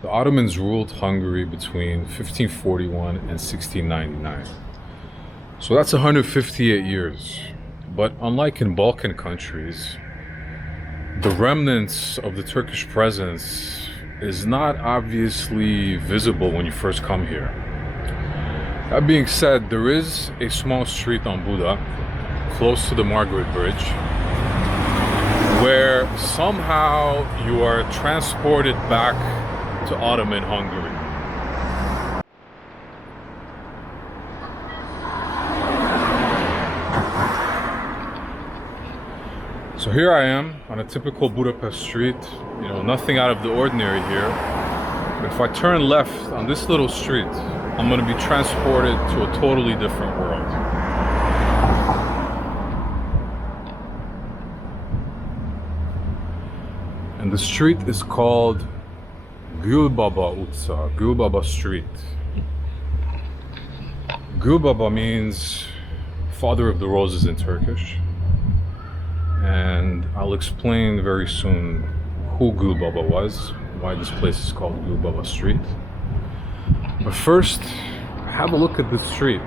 The Ottomans ruled Hungary between 1541 and 1699. So that's 158 years. But unlike in Balkan countries, the remnants of the Turkish presence is not obviously visible when you first come here. That being said, there is a small street on Buda, close to the Margaret Bridge, where somehow you are transported back to Ottoman Hungary. So here I am on a typical Budapest street, nothing out of the ordinary here. But if I turn left on this little street, I'm going to be transported to a totally different world. And the street is called Gül Baba Utsa, Gül Baba Street. Gül Baba means Father of the Roses in Turkish. And I'll explain very soon who Gül Baba was, why this place is called Gül Baba Street. But first, have a look at this street.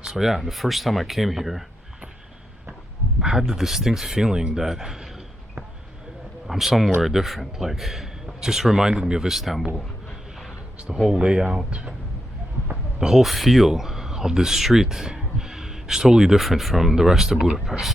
So yeah, the first time I came here, I had the distinct feeling that I'm somewhere different. Like, it just reminded me of Istanbul. It's the whole layout, the whole feel of this street is totally different from the rest of Budapest.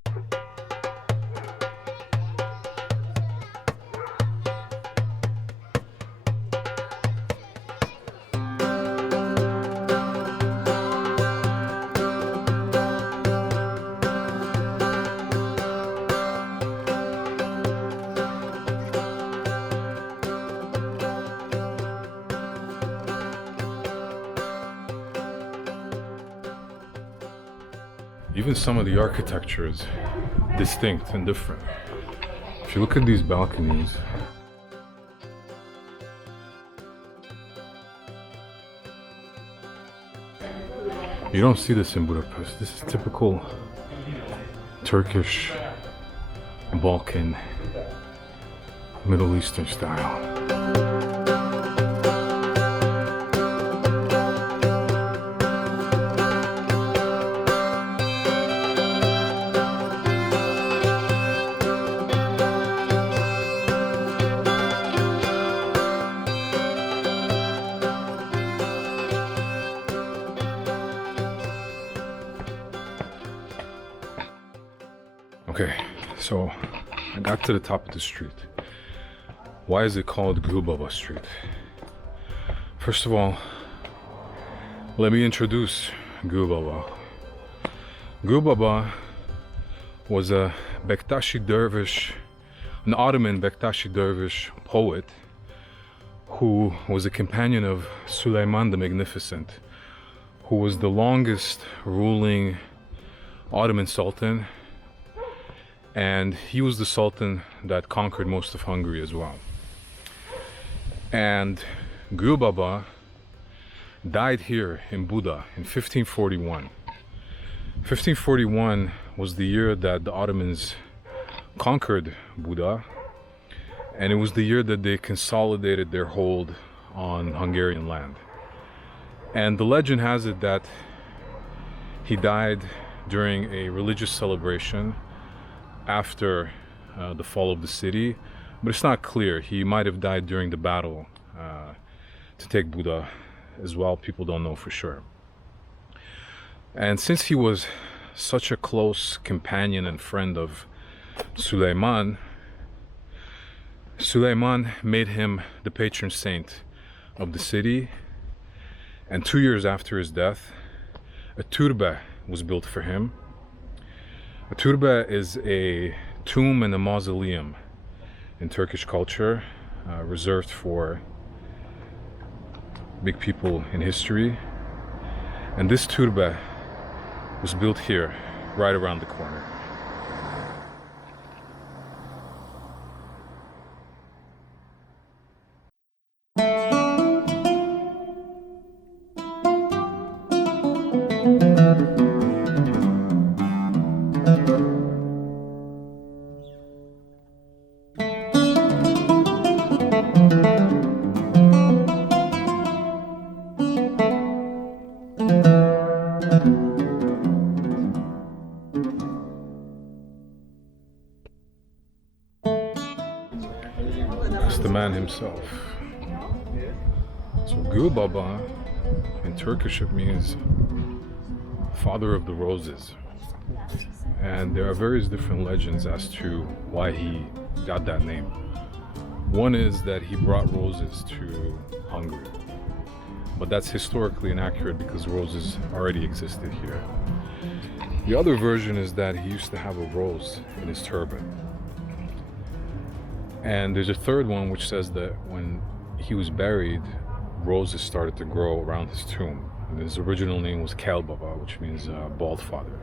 Even some of the architecture is distinct and different. If you look at these balconies, you don't see this in Budapest. This is typical Turkish, Balkan, Middle Eastern style. Okay, so I got to the top of the street. Why is it called Gül Baba Street? First of all, Let me introduce Gül Baba. Gül Baba was a Bektashi dervish, an Ottoman Bektashi dervish poet who was a companion of Süleyman the Magnificent, who was the longest ruling Ottoman Sultan, and he was the Sultan that conquered most of Hungary as well. And Gül Baba died here in Buda in 1541. 1541 was the year that the Ottomans conquered Buda, and it was the year that they consolidated their hold on Hungarian land. And the legend has it that he died during a religious celebration after the fall of the city, but it's not clear. He might have died during the battle to take Buda as well. People don't know for sure. And since he was such a close companion and friend of Süleyman, Süleyman made him the patron saint of the city. And 2 years after his death, a Türbe was built for him. A Türbe is a tomb and a mausoleum in Turkish culture, reserved for big people in history. And this Türbe was built here, right around the corner. It's the man himself. So Gül Baba in Turkish it means father of the roses. And there are various different legends as to why he got that name. One is that he brought roses to Hungary. But that's historically inaccurate because roses already existed here. The other version is that he used to have a rose in his turban. And there's a third one which says that when he was buried, roses started to grow around his tomb. And his original name was Kel Baba, which means bald father.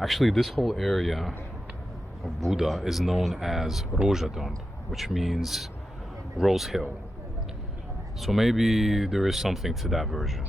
Actually, this whole area of Buda is known as Rózsadomb, which means Rose Hill. So maybe there is something to that version.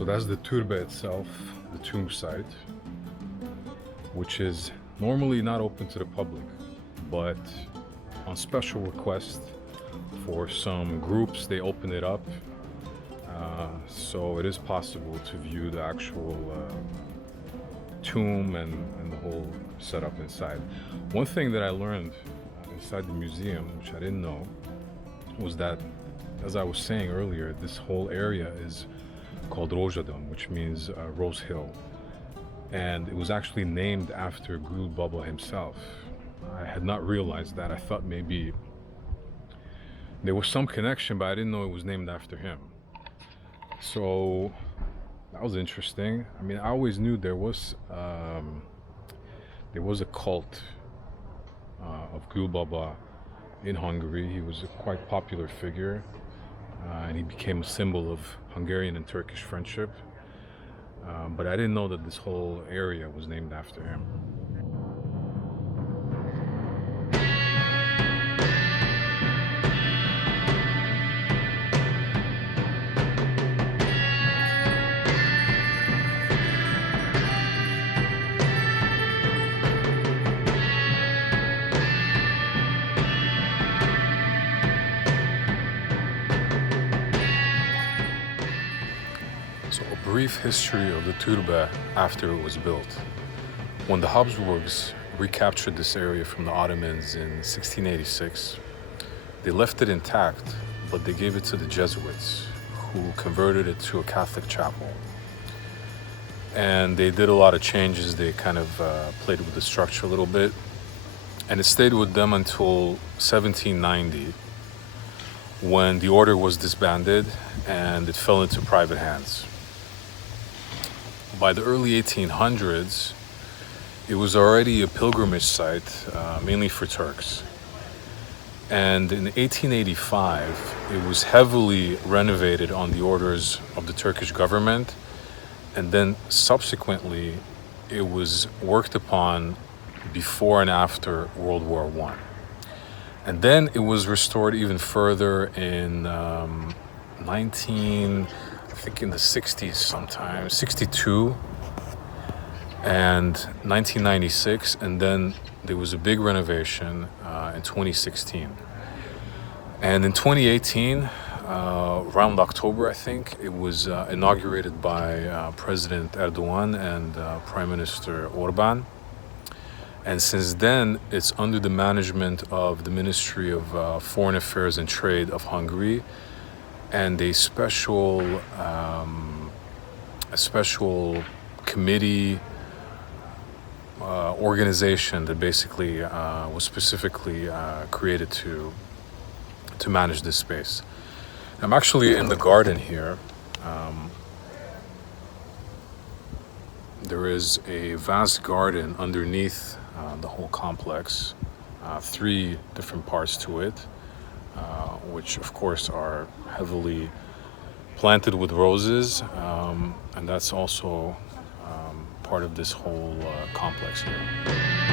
So that's the Türbe itself, the tomb site, which is normally not open to the public, but on special request for some groups, they open it up. So it is possible to view the actual tomb and the whole setup inside. One thing that I learned inside the museum, which I didn't know, was that, as I was saying earlier, this whole area is called Rojadam, which means Rose Hill. And it was actually named after Gül Baba himself. I had not realized that. I thought maybe there was some connection, but I didn't know it was named after him. So that was interesting. I mean, I always knew there was a cult of Gül Baba in Hungary. He was a quite popular figure, and he became a symbol of Hungarian and Turkish friendship. But I didn't know that this whole area was named after him. So a brief history of the Türbe after it was built. When the Habsburgs recaptured this area from the Ottomans in 1686, they left it intact, but they gave it to the Jesuits, who converted it to a Catholic chapel. And they did a lot of changes. They kind of played with the structure a little bit. And it stayed with them until 1790, when the order was disbanded and it fell into private hands. By the early 1800s, it was already a pilgrimage site, mainly for Turks. And in 1885, it was heavily renovated on the orders of the Turkish government. And then subsequently, it was worked upon before and after World War I. And then it was restored even further in I think in the 60s sometime, 62 and 1996, and then there was a big renovation in 2016. And in 2018, around October, I think, it was inaugurated by President Erdogan and Prime Minister Orban. And since then, it's under the management of the Ministry of Foreign Affairs and Trade of Hungary, and a special committee organization that basically was specifically created to manage this space. I'm actually in the garden here. There is a vast garden underneath the whole complex, 3 different parts to it, which of course are heavily planted with roses, and that's also part of this whole complex here.